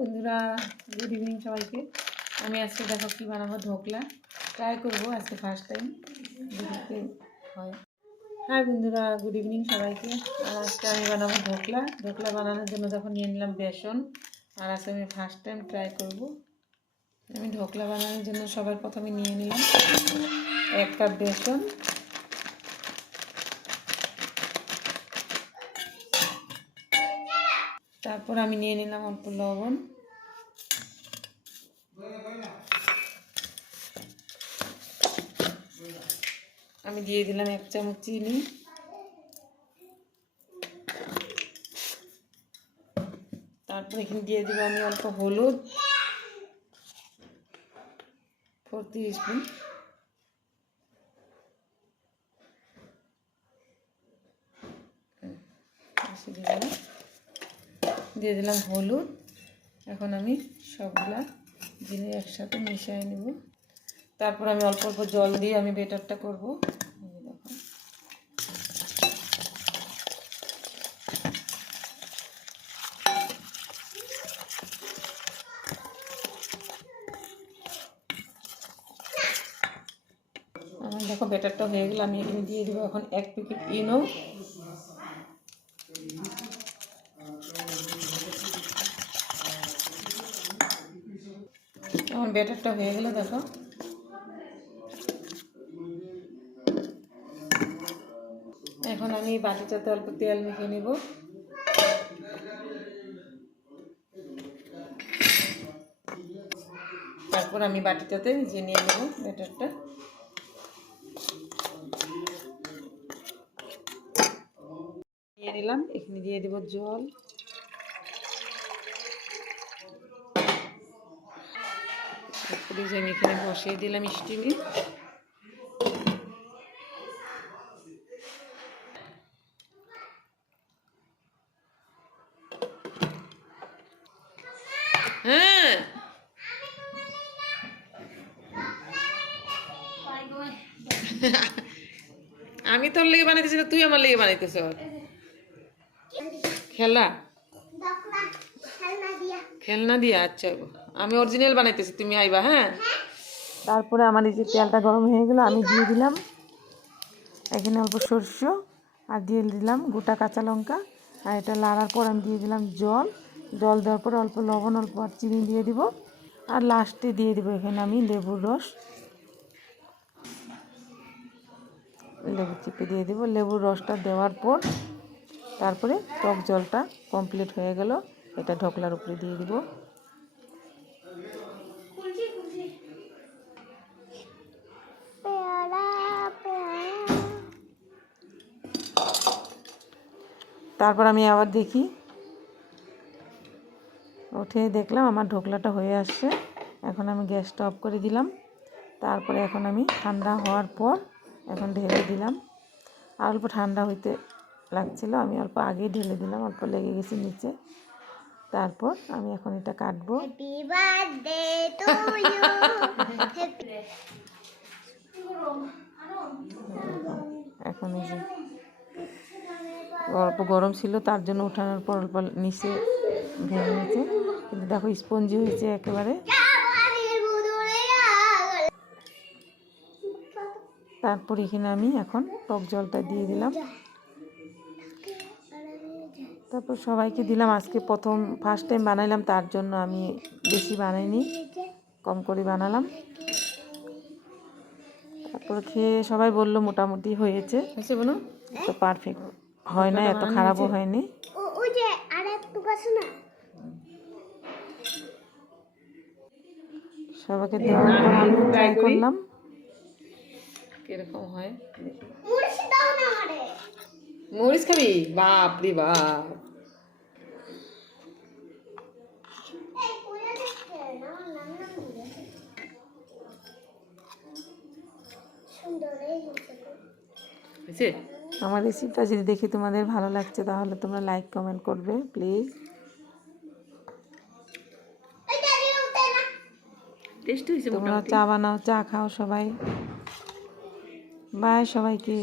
বন্ধুরা, good evening সবাইকে। আমি আজকে দেখো কী বানাবো, ঢোকলা ট্রাই করবো আজকে ফার্স্ট টাইম দিদিতে হয়। হ্যাঁ বন্ধুরা, গুড ইভিনিং সবাইকে। আর আজকে আমি বানাবো ঢোকলা। ঢোকলা বানানোর জন্য দেখো নিয়ে নিলাম বেসন। আর আজকে আমি ফার্স্ট টাইম ট্রাই করবো। আমি ঢোকলা বানানোর জন্য সবার প্রথমে নিয়ে নিলাম 1 কাপ বেসন, তারপর আমি নিয়ে নিলাম অল্প লবণ, আমি দিয়ে দিলাম 1 চামচ চিনি, তারপর এখানে দিয়ে দিব আমি অল্প হলুদ 4 টিস্পুন, দিয়ে দিলাম হলুদ। এখন আমি সবগুলা জিনিস একসাথে মিশিয়ে নেব। তারপর আমি অল্প অল্প জল দিয়ে আমি বেটারটা করব। আমার দেখো বেটারটা হয়ে গেল। আমি এখানে দিয়ে দেবো এখন 1 প্যাকেট ইনো। আমার ব্যাটারটা হয়ে গেল দেখো। এখন আমি বাটিটাতে অল্প তেল মেখে নেব। তারপর আমি বাটিটাতে ভিজিয়ে নিয়ে নেব ব্যাটারটা। নিয়ে নিলাম, এখানে দিয়ে দেব জল। আমি এখানে বসিয়ে দিলাম স্টিমে। হ্যাঁ, আমি তোর লেগে বানাইতেছি, তুই আমার লেগে বানাইতেছ খেলা খেলনা দিয়া। আচ্ছা, আমি অরিজিনাল বানাইতেছি, তুমি আইবা। হ্যাঁ, তারপরে আমার এই যে তেলটা গরম হয়ে গেল, আমি দিয়ে দিলাম এখানে অল্প সরষে আর দিয়ে দিলাম গোটা কাঁচা লঙ্কা। আর এটা লাড়ার পর আমি দিয়ে দিলাম জল। জল দেওয়ার পরে অল্প লবণ, অল্প আর চিনি দিয়ে দিব। আর লাস্টে দিয়ে দিব এখানে আমি লেবুর রস, লেবু চিপে দিয়ে দিব। লেবুর রসটা দেওয়ার পর তারপরে টক জলটা কমপ্লিট হয়ে গেল। এটা ঢোকলার উপরে দিয়ে দিব। তারপর আমি আবার দেখি, উঠে দেখলাম আমার ঢোকলাটা হয়ে আসছে। এখন আমি গ্যাসটা অফ করে দিলাম। তারপরে এখন আমি ঠান্ডা হওয়ার পর এখন ঢেলে দিলাম। আর অল্প ঠান্ডা হইতে লাগছিল, আমি অল্প আগেই ঢেলে দিলাম, অল্প লেগে গেছে নিচে। তারপর আমি এখন এটা কাটবো। এখন এই যে অল্প গরম ছিল, তার জন্য উঠানোর পর অল্প নিচে ভেঙে গেছে, কিন্তু দেখো স্পঞ্জি হয়েছে একেবারে। তারপর এখানে আমি এখন টক জলটা দিয়ে দিলাম। তারপর সবাইকে দিলাম। আজকে প্রথম ফার্স্ট টাইম বানাইলাম, তার জন্য আমি বেশি বানাইনি, কম করে বানালাম। তারপর খেয়ে সবাই বলল মোটামুটি হয়েছে, বলো তো পারফেক্ট হয় না, এত খারাপও হয়নি। সবাইকে দেওয়ার পর আমি ট্রাই করলাম কিরকম হয়। মরিচ খাবি? বাপ রে বাপ, আমার রেসিপিটা যদি দেখে তোমাদের ভালো লাগছে তাহলে তোমরা লাইক কমেন্ট করবে প্লিজ। তোমরা চা বানাও, চা খাও সবাই। বাই সবাইকে।